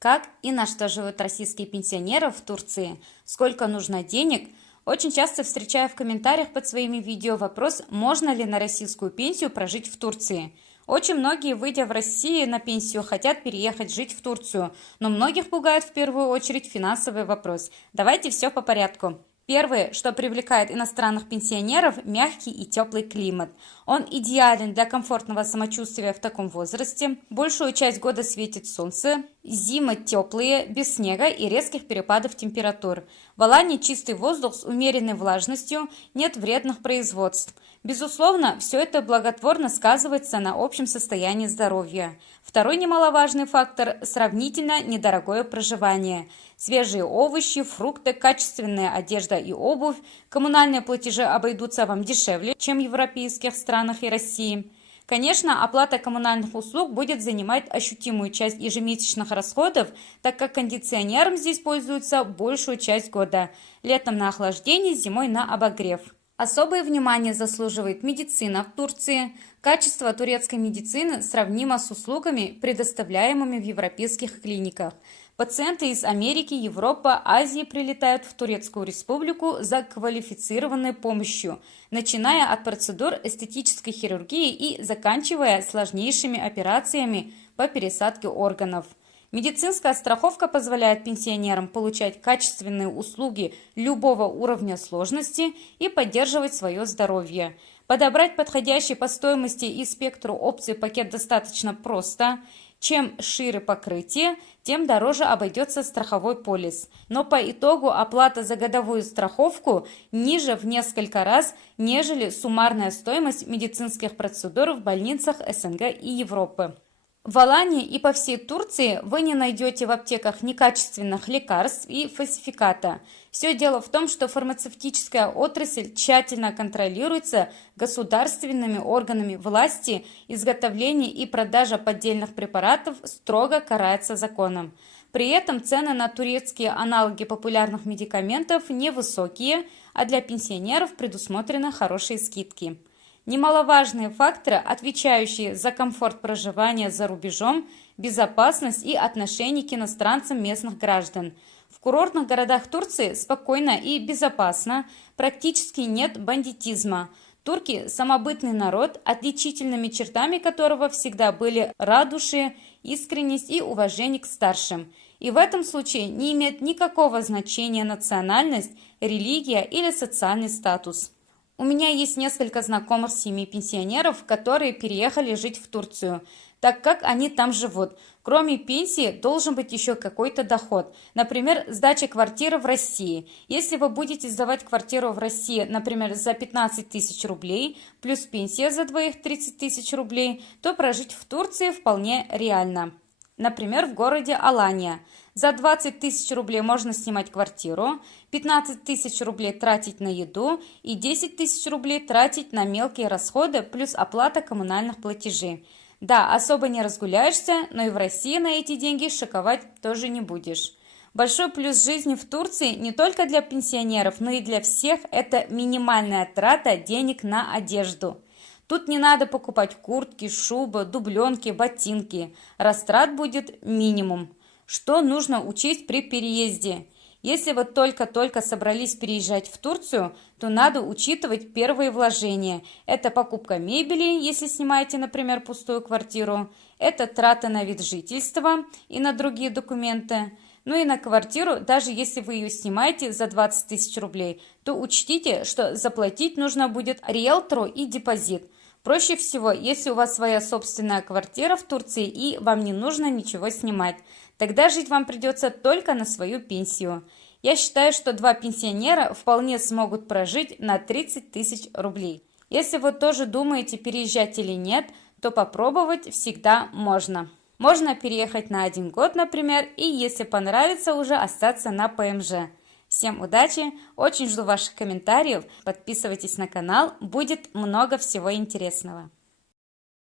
Как и на что живут российские пенсионеры в Турции? Сколько нужно денег? Очень часто встречаю в комментариях под своими видео вопрос, можно ли на российскую пенсию прожить в Турции. Очень многие, выйдя в Россию на пенсию, хотят переехать жить в Турцию, но многих пугает в первую очередь финансовый вопрос. Давайте все по порядку. Первое, что привлекает иностранных пенсионеров – мягкий и теплый климат. Он идеален для комфортного самочувствия в таком возрасте. Большую часть года светит солнце, зимы теплые, без снега и резких перепадов температур. В Алании чистый воздух с умеренной влажностью, нет вредных производств. Безусловно, все это благотворно сказывается на общем состоянии здоровья. Второй немаловажный фактор – сравнительно недорогое проживание. Свежие овощи, фрукты, качественная одежда и обувь, коммунальные платежи обойдутся вам дешевле, чем в европейских странах и России. Конечно, оплата коммунальных услуг будет занимать ощутимую часть ежемесячных расходов, так как кондиционером здесь пользуются большую часть года. Летом на охлаждение, зимой на обогрев. Особое внимание заслуживает медицина в Турции. Качество турецкой медицины сравнимо с услугами, предоставляемыми в европейских клиниках. Пациенты из Америки, Европы, Азии прилетают в Турецкую республику за квалифицированной помощью, начиная от процедур эстетической хирургии и заканчивая сложнейшими операциями по пересадке органов. Медицинская страховка позволяет пенсионерам получать качественные услуги любого уровня сложности и поддерживать свое здоровье. Подобрать подходящий по стоимости и спектру опций пакет достаточно просто. Чем шире покрытие, тем дороже обойдется страховой полис. Но по итогу оплата за годовую страховку ниже в несколько раз, нежели суммарная стоимость медицинских процедур в больницах СНГ и Европы. В Алании и по всей Турции вы не найдете в аптеках некачественных лекарств и фальсификата. Все дело в том, что фармацевтическая отрасль тщательно контролируется государственными органами власти, изготовление и продажа поддельных препаратов строго карается законом. При этом цены на турецкие аналоги популярных медикаментов невысокие, а для пенсионеров предусмотрены хорошие скидки. Немаловажные факторы, отвечающие за комфорт проживания за рубежом, безопасность и отношение к иностранцам местных граждан. В курортных городах Турции спокойно и безопасно, практически нет бандитизма. Турки – самобытный народ, отличительными чертами которого всегда были радушие, искренность и уважение к старшим. И в этом случае не имеет никакого значения национальность, религия или социальный статус. У меня есть несколько знакомых семей пенсионеров, которые переехали жить в Турцию, так как они там живут. Кроме пенсии должен быть еще какой-то доход. Например, сдача квартиры в России. Если вы будете сдавать квартиру в России, например, за 15 тысяч рублей, плюс пенсия за двоих 30 тысяч рублей, то прожить в Турции вполне реально. Например, в городе Алания. За 20 тысяч рублей можно снимать квартиру, 15 тысяч рублей тратить на еду и 10 тысяч рублей тратить на мелкие расходы плюс оплата коммунальных платежей. Да, особо не разгуляешься, но и в России на эти деньги шиковать тоже не будешь. Большой плюс жизни в Турции не только для пенсионеров, но и для всех – это минимальная трата денег на одежду. Тут не надо покупать куртки, шубы, дубленки, ботинки. Растрат будет минимум. Что нужно учесть при переезде? Если вы только-только собрались переезжать в Турцию, то надо учитывать первые вложения. Это покупка мебели, если снимаете, например, пустую квартиру. Это траты на вид жительства и на другие документы. Ну и на квартиру, даже если вы ее снимаете за 20 тысяч рублей, то учтите, что заплатить нужно будет риэлтору и депозит. Проще всего, если у вас своя собственная квартира в Турции и вам не нужно ничего снимать. Тогда жить вам придется только на свою пенсию. Я считаю, что два пенсионера вполне смогут прожить на 30 тысяч рублей. Если вы тоже думаете, переезжать или нет, то попробовать всегда можно. Можно переехать на 1 год, например, и если понравится, уже остаться на ПМЖ. Всем удачи, очень жду ваших комментариев, подписывайтесь на канал, будет много всего интересного.